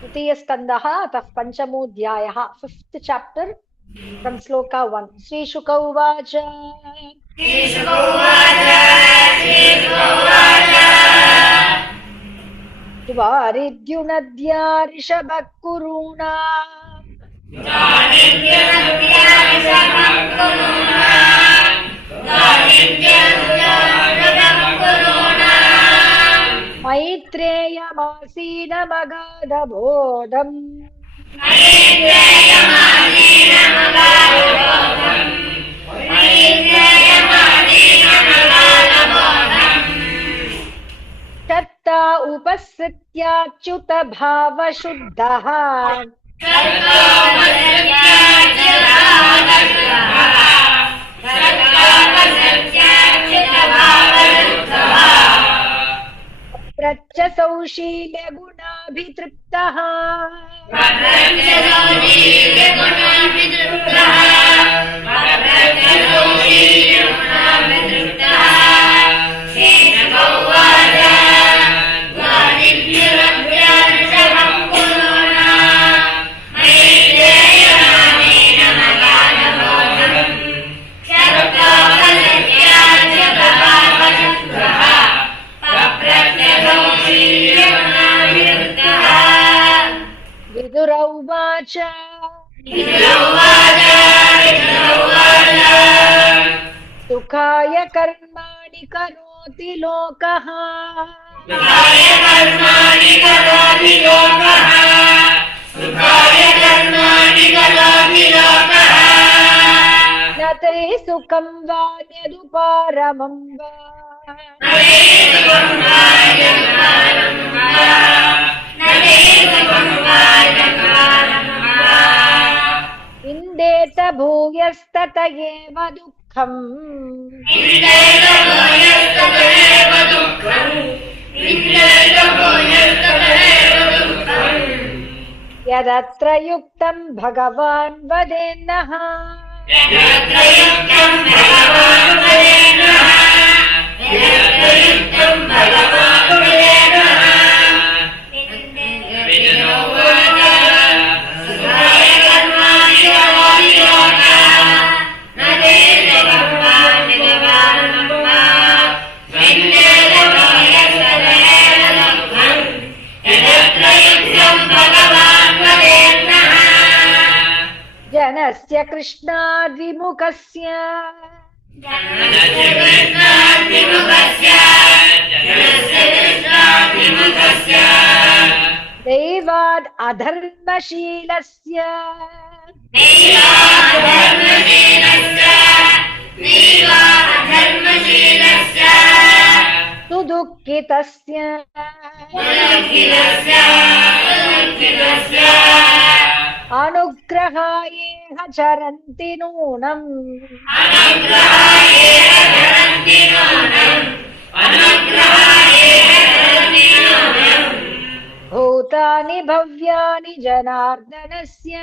तृतीयस्कन्धः अतः पञ्चमोऽध्यायः, 5th chapter from श्लोका 1. श्रीशुक उवाच द्वारिद्युनद्या ऋषभः कुरूणा मैत्रेयमासीनमगाधबोधम् शर्ता उपसृत्याच्युत भावशुद्धः प्रच्च सौशील्य गुणाभितृप्तः विदुर उवाच सुखाय कर्माणि करोति लोकः न ते सुखं वा यदुपारमं वा इन्देत भूयस्तत एव दुःखम् यदत्र युक्तं भगवान् वदेन्नः जनस्य कृष्णाद्विमुखस्य दैवाद् अधर्मशीलस्य सुदुःखितस्य अनुग्रहायेह चरन्ति नूनम् भूतानि भव्यानि जनार्दनस्य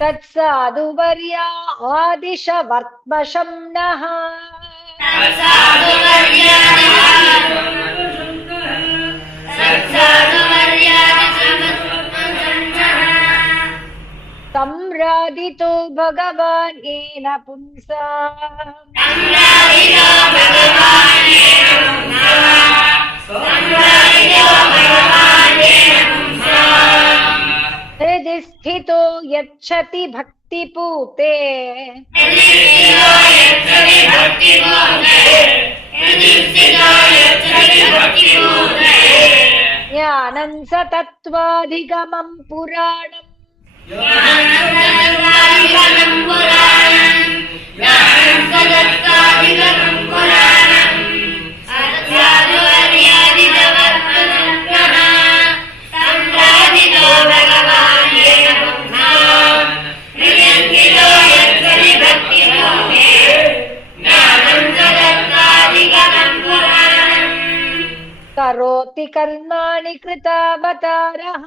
तत्साधुवर्या आदिश वर्त्मशं नः संराधितो भगवान् येन पुंसा हृदि स्थितो यच्छति भक्तिपूते ज्ञानं स तत्त्वाधिगमं पुराणम् भगवान् करोति कर्माणि कृतावतारः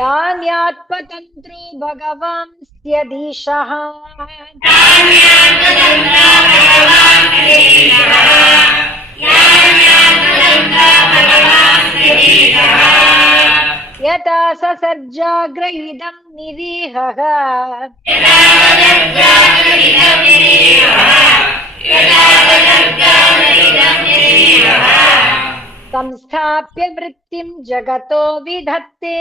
यान्यात्मतन्त्रो भगवांस्त्यधीशः यथा ससर्जाग्रहितं निरीहः संस्थाप्य वृत्तिं जगतो विधत्ते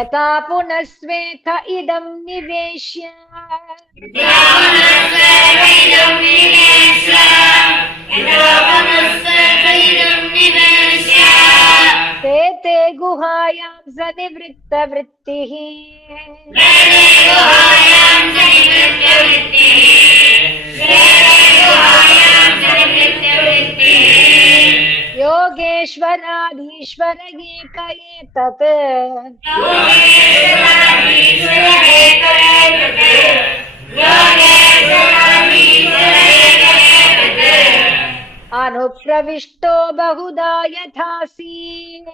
यथा पुनस्वेथ इदं निवेश्य ते ते गुहायां सनिवृत्तवृत्तिः योगेश्वराधीश्वर एक एतत् अनुप्रविष्टो बहुधा यथासीत्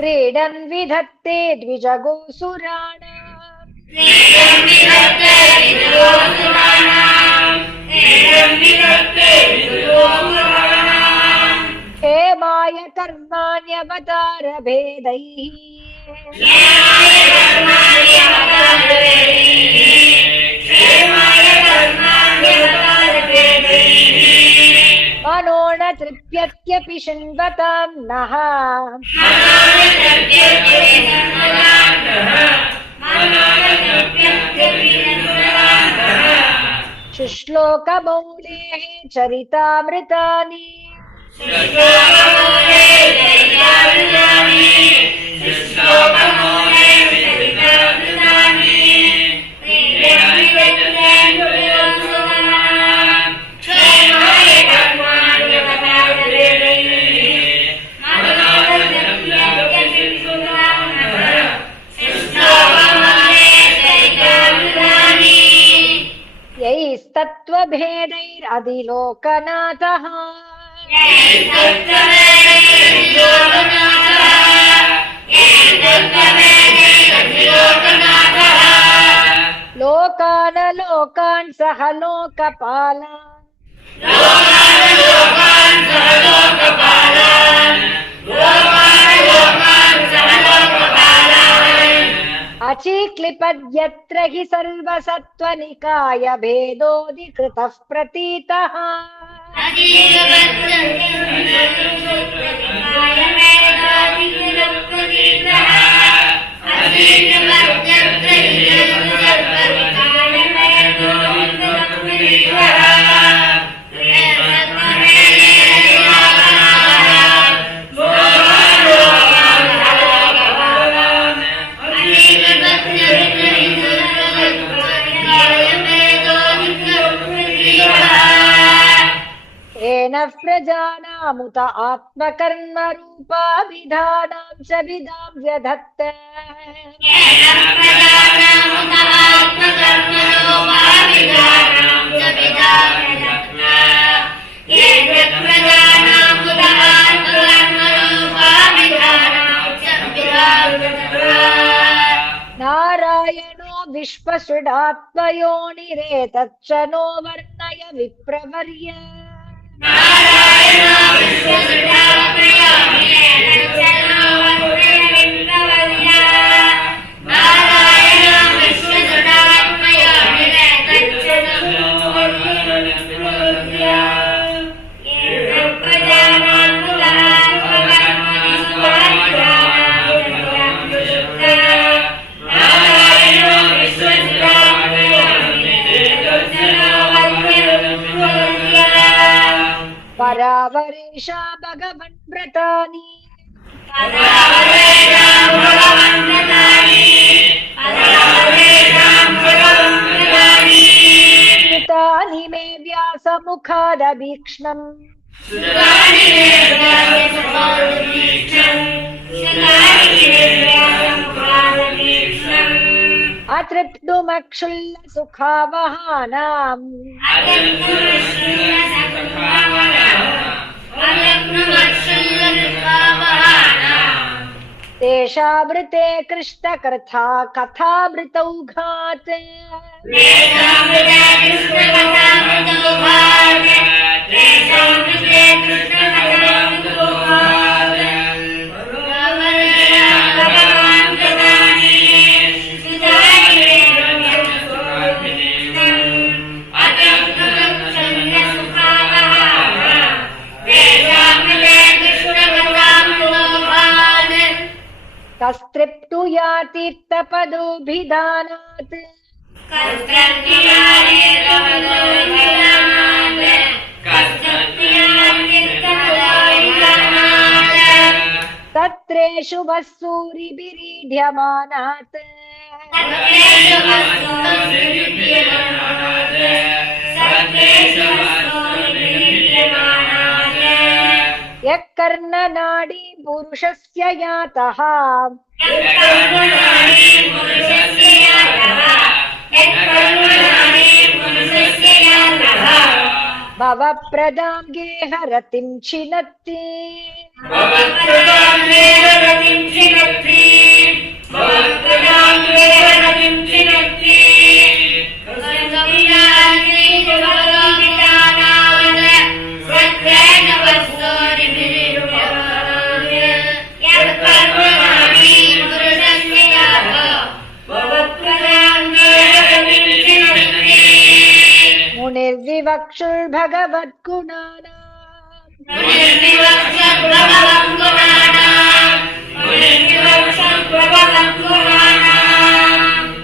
क्रीडन् विधत्ते द्विजगोसुराणाम् हेमाय कर्माण्यवतार भेदैः मनो न तृप्यत्यपि शृण्वतां नः शुश्लोकमौलेः चरितामृतानि यैस्तत्त्वभेदैरधिलोकनाथः लोकान् सह लोकपालान् अचीक्लिपद्यत्र हि सर्वसत्त्वनिकाय भेदोऽधिकृतः प्रतीतः येन प्रजानामुत आत्मकर्मरूपाभिधानां च विदां व्यधत्त नारायणो विश्वसृडात्मयोनिरेतच्च नो वर्णय विप्रवर्य परावरेशा भगवन् व्रतानि कृतानि मे व्यासमुखादभीक्ष्णम् अतृप्तुमक्षुल्लसुखावहानाम् तेषावृते कृष्णकथा कथावृतौघात् कस्तृप्तु यातीर्थपदोभिधानात् तत्रेषु वस्सूरिभिरीढ्यमानात् यः कर्णनाडी पुरुषस्य यातः भवप्रदां गेहरतिं छिनत्ति मुनिर्विवक्षुर्भगवद्गुणानाम्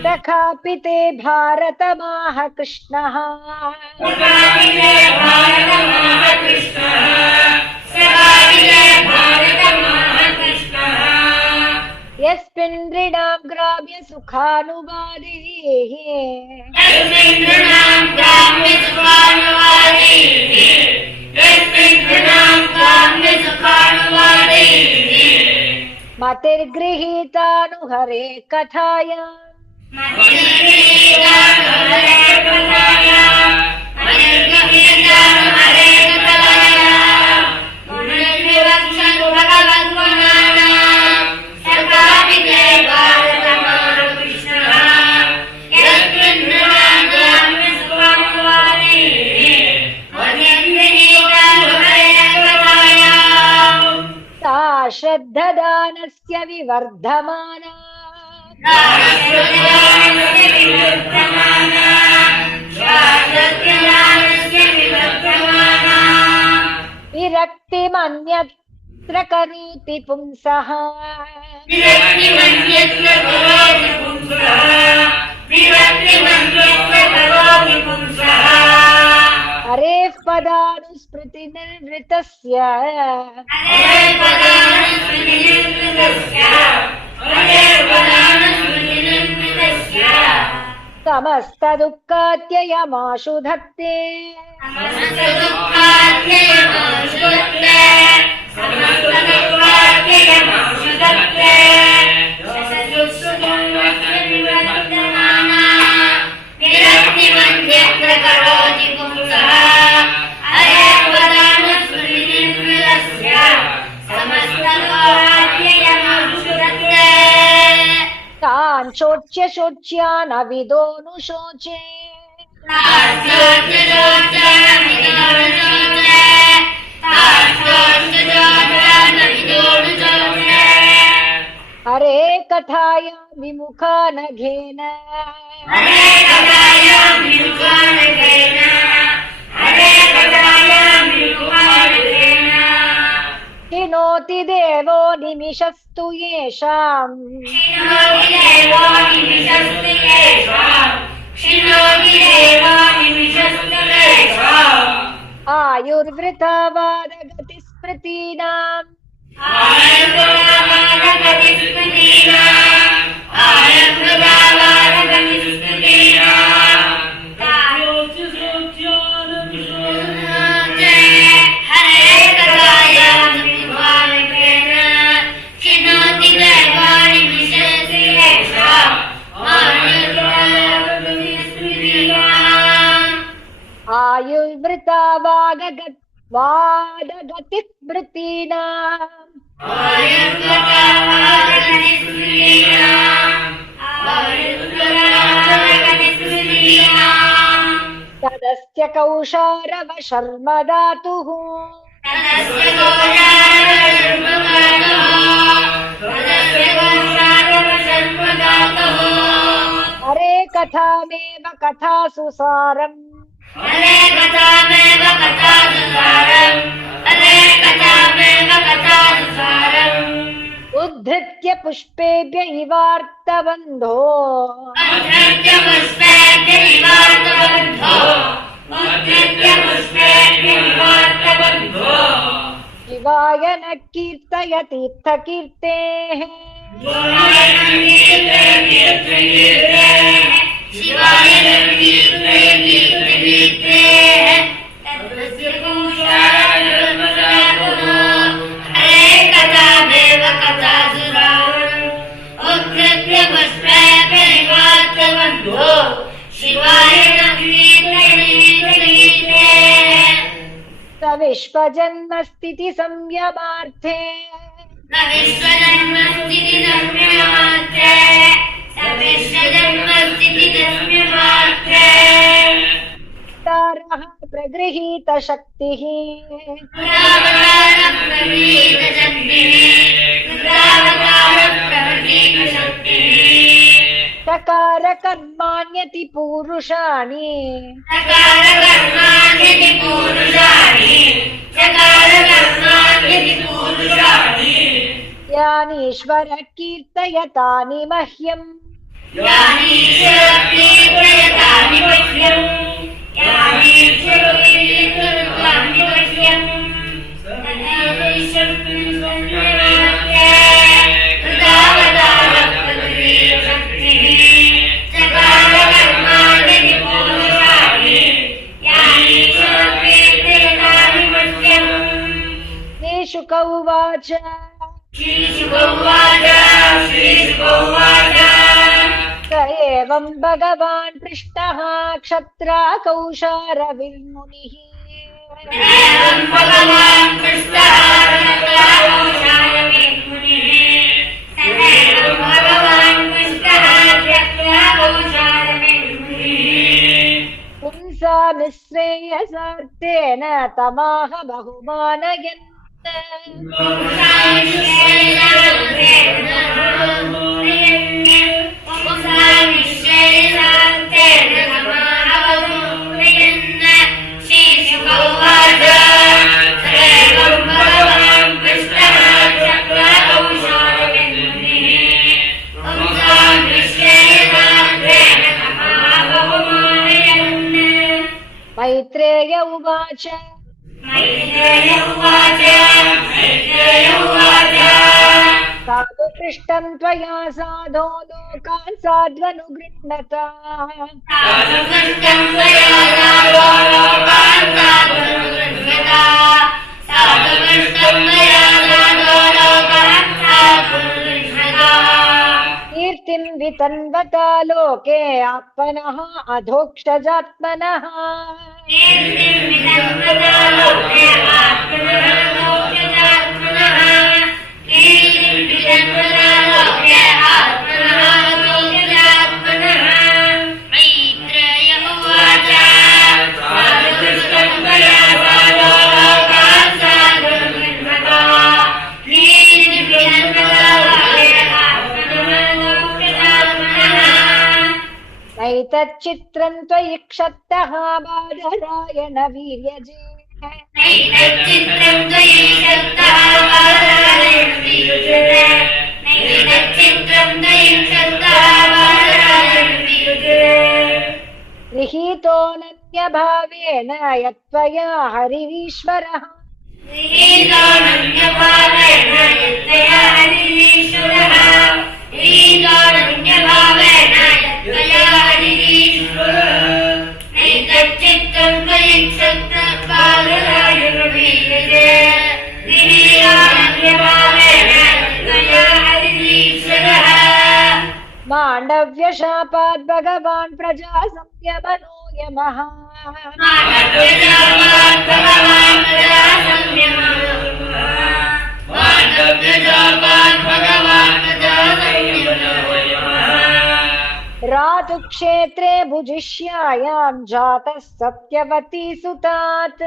तथापि ते भारतमाह कृष्णः यस्मिन्द्रिणां ग्राम्य सुखानुवादैः मतिर्गृहीतानुहरे कथायां श्रद्धदानस्य विवर्धमाना विरक्तिमन्यत्र करोति पुंसः हरेः पदानुस्मृति निर्वृतस्य समस्तदुःखात्ययमाशु धत्ते तान् शोच्य शोच्यानविदोऽनुशोचे हरे कथायां विमुखा नघेन हिनोति देवो निमिषस्तु येषाम् आयुर्वृथा वादगतिस्मृतीनाम् आयुर्वृथा वादगतिस्मृतीनाम् तदस्य कौशारव शर्म धातुः हरे कथामेव कथासु सारम् उद्धृत्य पुष्पेभ्य इवार्तबन्धो शिवाय न कीर्तयतीर्थकीर्तेः विश्वजन्म स्थिति संयमार्थे तारः प्रगृहीत शक्तिः चकार कर्माण्यति पूरुषाणि यानीश्वर कीर्तयतानि मह्यम् शुक उवाच स एवं भगवान् पृष्टः क्षत्रा कौशारविर्मुनिः पुंसा निःश्रेयसार्थेन तमाह बहुमानयन् मैत्रेय उवाच साधु पृष्टं त्वया साधो लोकान् साध्वनुगृह्णता कीर्तिं वितन्वता लोके आत्मनः अधोक्षजात्मनः नैतच्चित्रं त्वयि क्षत्तः बादराय न वीर्यजे गृहीतोऽनन्यभावेन यत्त्वया हरिरीश्वरः माण्डव्यशापात् भगवान् प्रजा संयमनो यमः रातुक्षेत्रे भुजिष्यायां जातः सत्यवती सुतात्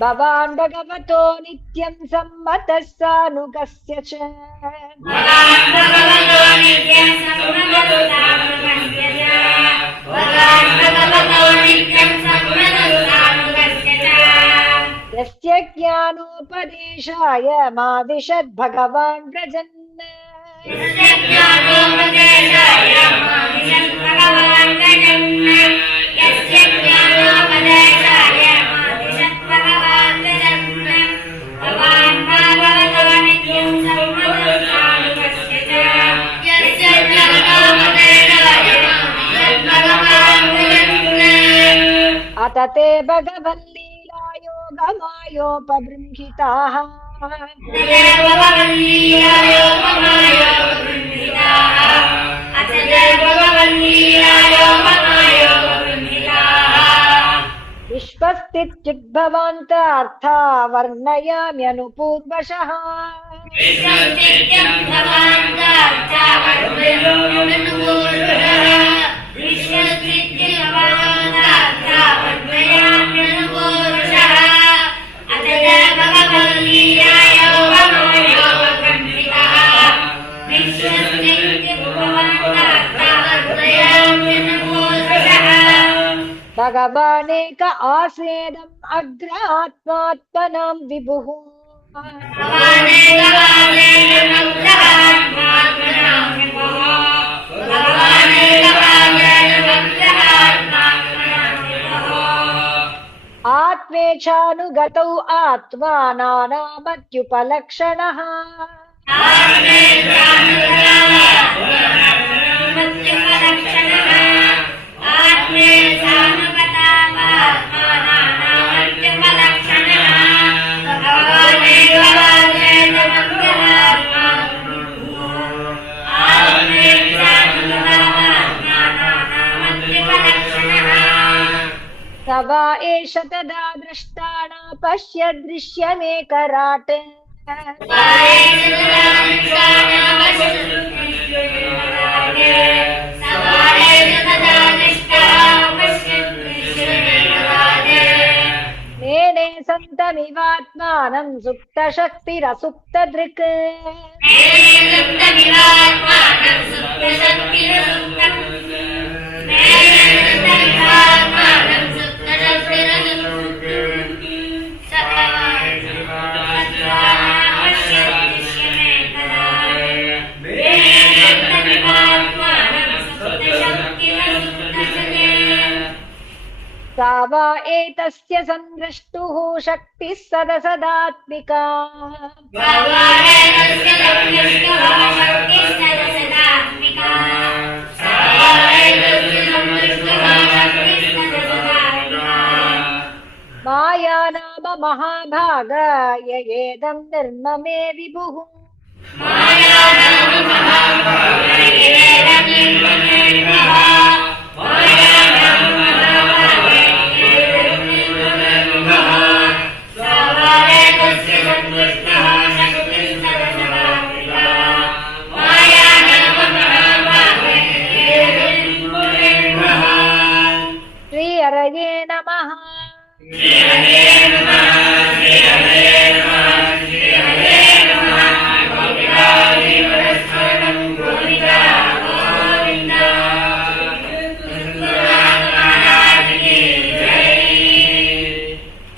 भवान् भगवतो नित्यं सम्मतः सानुगस्य च यस्य ज्ञानोपदेशाय मादिशद् भगवान् व्रजन् अत ते भगवल्लीला योगमायोपबृंहिताः विश्वस्तित्युद्भवान्तार्था वर्णयाम्यनुपूर्वशः भगवानेक आसेदम् अग्र आत्मात्मनां विभुः आत्मेच्छानुगतौ आत्मा नानामत्युपलक्षणः स वा एष तदा दृष्टाना पश्य दृश्यमेकराट् मेने सन्तमिवात्मानं सुप्तशक्तिरसुप्तदृक् सा वा एतस्य संदृष्टुः शक्तिः सदसदात्मिका माया नाम महाभाग ययेदं निर्ममे विभुः श्री हरये नमः।